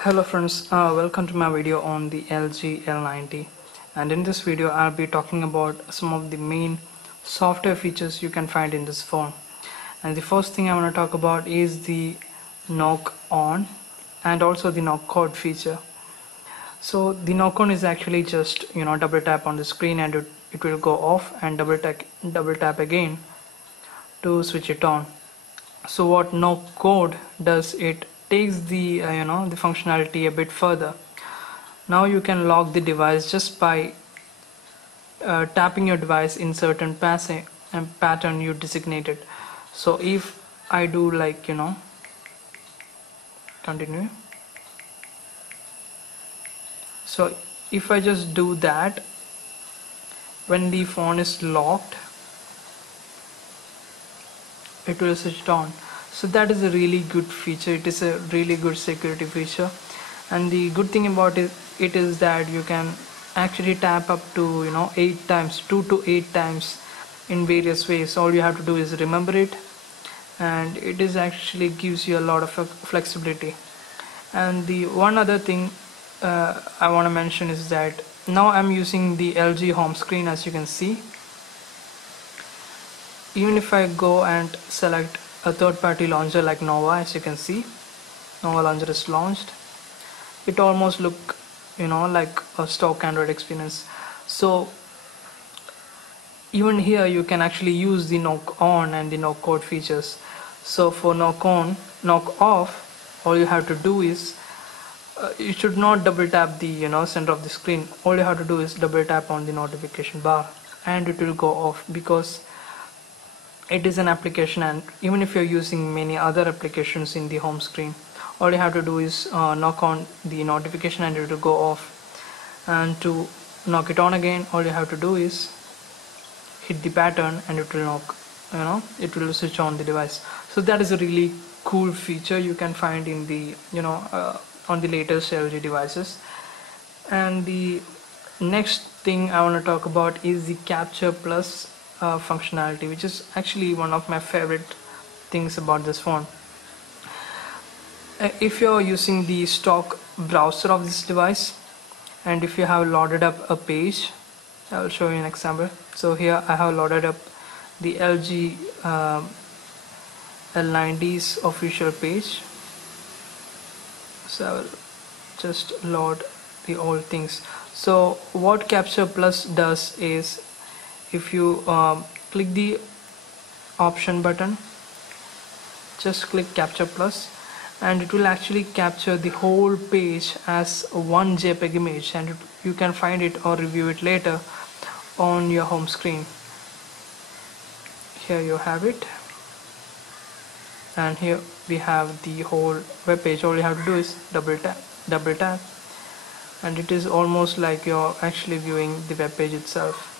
Hello friends, welcome to my video on the LG L90, and in this video I'll be talking about some of the main software features you can find in this phone. And the first thing I want to talk about is the knock on and also the knock code feature. So the knock on is actually just double tap on the screen and it will go off, and double tap again to switch it on. So what knock code does, it takes the the functionality a bit further. Now you can lock the device just by tapping your device in certain pattern you designated. So if I do continue, so if I just do that, when the phone is locked it will switch on. So that is a really good feature. It is a really good security feature, and the good thing about it is that you can actually tap up to 8 times, 2 to 8 times in various ways. All you have to do is remember it, and it is actually gives you a lot of flexibility. And the one other thing I want to mention is that now I'm using the LG home screen. As you can see, even if I go and select a third-party launcher like Nova, as you can see, Nova launcher is launched, it almost look like a stock Android experience. So even here you can actually use the knock on and the knock code features. So for knock on, knock off, all you have to do is you should not double tap the center of the screen. All you have to do is double tap on the notification bar and it will go off, because it is an application, and even if you're using many other applications in the home screen, all you have to do is knock on the notification and it will go off. And to knock it on again, all you have to do is hit the pattern and it will it will switch on the device. So that is a really cool feature you can find in the on the latest LG devices. And the next thing I want to talk about is the Capture Plus functionality, which is actually one of my favorite things about this phone. If you're using the stock browser of this device, and if you have loaded up a page, I will show you an example. So here I have loaded up the LG L90's official page. So I will just load the old things. So what Capture Plus does is, if you click the option button, just click Capture Plus, and it will actually capture the whole page as one JPEG image, and you can find it or review it later on your home screen. Here you have it, and here we have the whole web page. All you have to do is double tap, and it is almost like you're actually viewing the web page itself.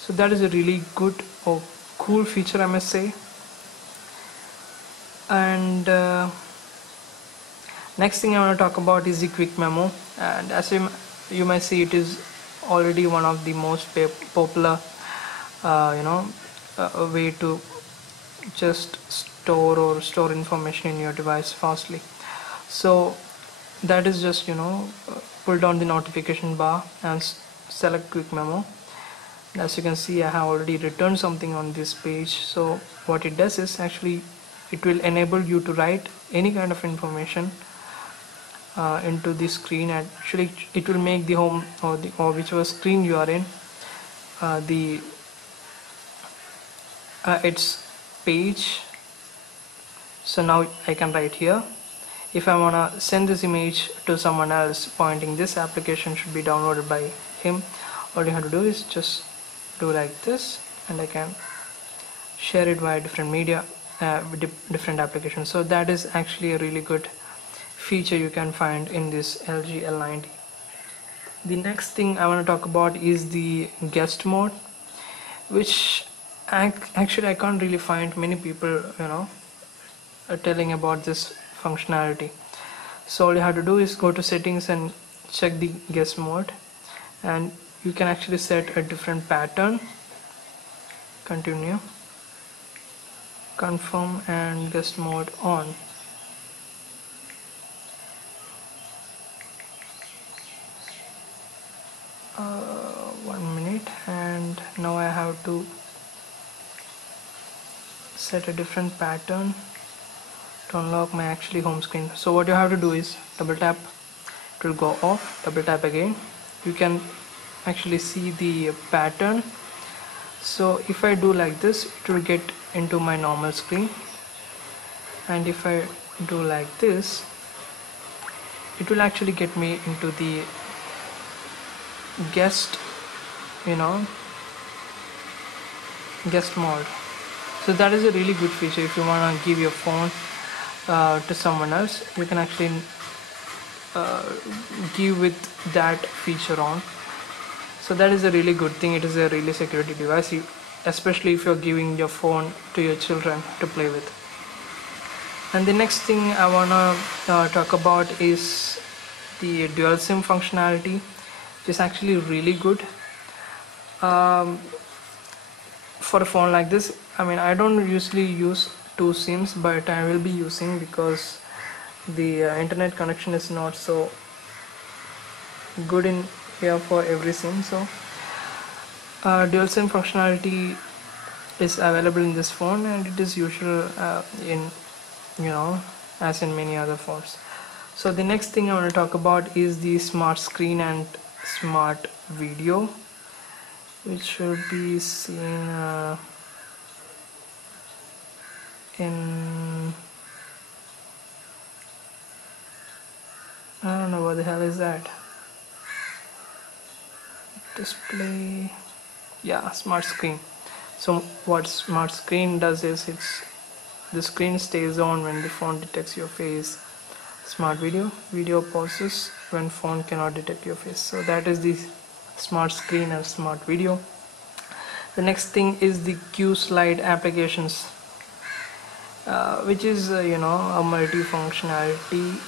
So that is a really good or cool feature, I must say. And next thing I want to talk about is the quick memo, and as you might see, it is already one of the most popular way to just store information in your device fastly. So that is just pull down the notification bar and select quick memo. As you can see, I have already written something on this page. So what it does is, actually it will enable you to write any kind of information into the screen, and actually it will make the home or whichever screen you are in its page. So now I can write here, if I want to send this image to someone else, pointing this application should be downloaded by him, all you have to do is just do like this, and I can share it via different media with different applications. So that is actually a really good feature you can find in this LG L90. The next thing I want to talk about is the guest mode, which actually I can't really find many people telling about this functionality. So all you have to do is go to settings and check the guest mode, and you can actually set a different pattern. Continue, confirm, and guest mode on. 1 minute, and now I have to set a different pattern to unlock my actually home screen. So what you have to do is double tap, it will go off, double tap again, you can actually see the pattern. So if I do like this, it will get into my normal screen, and if I do like this, it will actually get me into the guest guest mode. So that is a really good feature. If you want to give your phone to someone else, you can actually give with that feature on. So that is a really good thing. It is a really security device, especially if you're giving your phone to your children to play with. And the next thing I want to talk about is the dual SIM functionality, which is actually really good for a phone like this. I mean, I don't usually use 2 SIMs, but I will be using, because the internet connection is not so good in here for every SIM. So dual SIM functionality is available in this phone, and it is usual in as in many other phones. So the next thing I want to talk about is the smart screen and smart video, which should be seen in, I don't know what the hell is that, display, yeah, smart screen. So what smart screen does is the screen stays on when the phone detects your face. Smart video pauses when phone cannot detect your face. So that is the smart screen and smart video. The next thing is the QSlide applications, which is a multi-functionality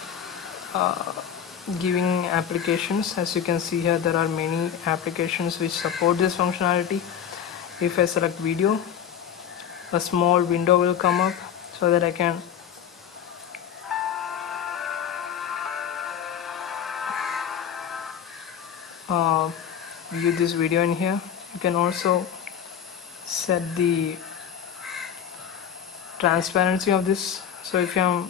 giving applications. As you can see here, there are many applications which support this functionality. If I select video, a small window will come up so that I can view this video in here. You can also set the transparency of this. So if I'm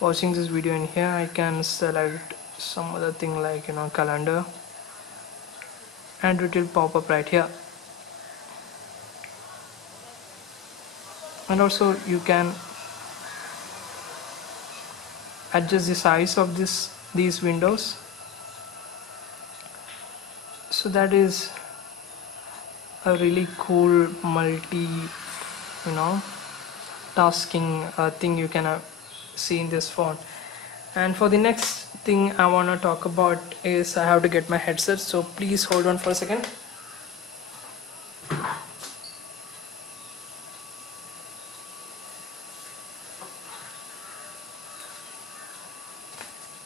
watching this video in here, I can select some other thing like calendar, and it will pop up right here. And also you can adjust the size of these windows. So that is a really cool tasking thing you can see in this phone. And for the next thing I want to talk about is I have to get my headset, so please hold on for a second.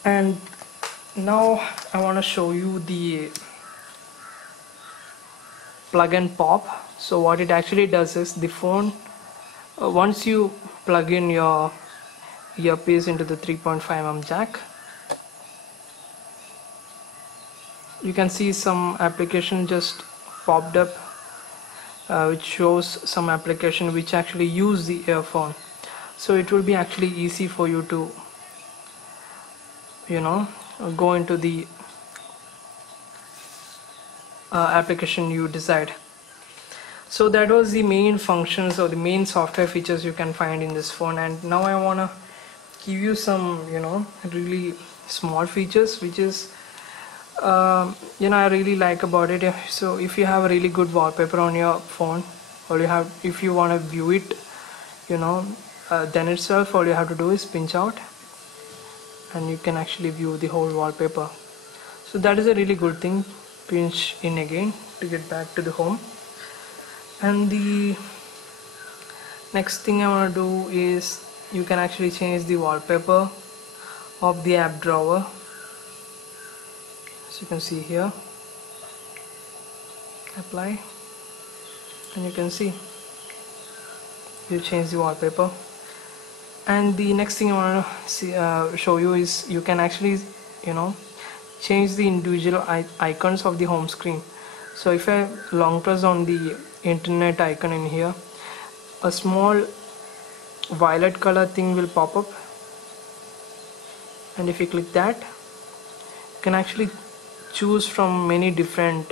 And now I want to show you the plug and pop. So what it actually does is, the phone, once you plug in your earpiece into the 3.5mm jack, you can see some application just popped up, which shows some application which actually use the earphone. So it will be actually easy for you to go into the application you decide. So that was the main functions or the main software features you can find in this phone. And now I want to give you some really small features which is I really like about it. So if you have a really good wallpaper on your phone, or if you want to view it then itself, all you have to do is pinch out and you can actually view the whole wallpaper. So that is a really good thing. Pinch in again to get back to the home. And the next thing I want to do is you can actually change the wallpaper of the app drawer. As you can see here, apply, and you can see you change the wallpaper. And the next thing I want to show you is you can actually change the individual icons of the home screen. So if I long press on the internet icon in here, a small violet color thing will pop up, and if you click that, you can actually choose from many different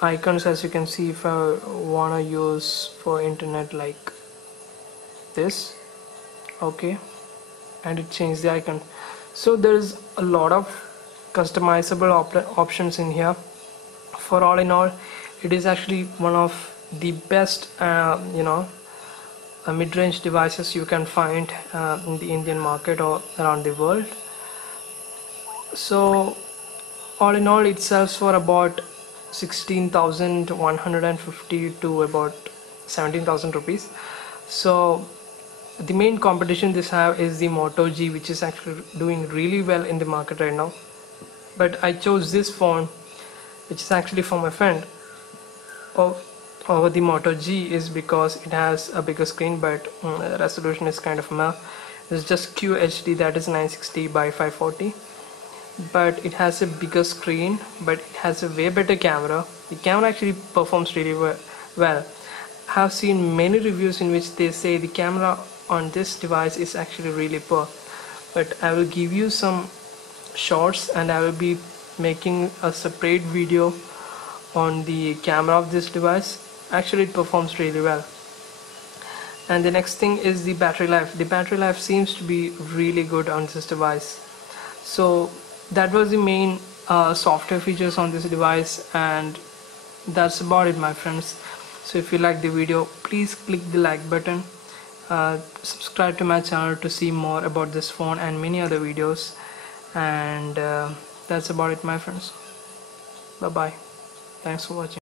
icons. As you can see, if I want to use for internet like this, okay, and it changed the icon. So there's a lot of customizable options in here. For all in all, it is actually one of the best mid-range devices you can find in the Indian market or around the world. So all in all, it sells for about 16,150 to about 17,000 rupees. So the main competition this have is the Moto G, which is actually doing really well in the market right now. But I chose this phone, which is actually for my friend, over the Moto G, is because it has a bigger screen, but resolution is kind of meh. It's just QHD, that is 960 by 540. But it has a bigger screen, but it has a way better camera. The camera actually performs really well. I have seen many reviews in which they say the camera on this device is actually really poor, but I will give you some shots and I will be making a separate video on the camera of this device. Actually, it performs really well. And the next thing is the battery life. The battery life seems to be really good on this device. So that was the main software features on this device, and that's about it, my friends. So if you like the video, please click the like button, subscribe to my channel to see more about this phone and many other videos, and that's about it, my friends. Bye bye, thanks for watching.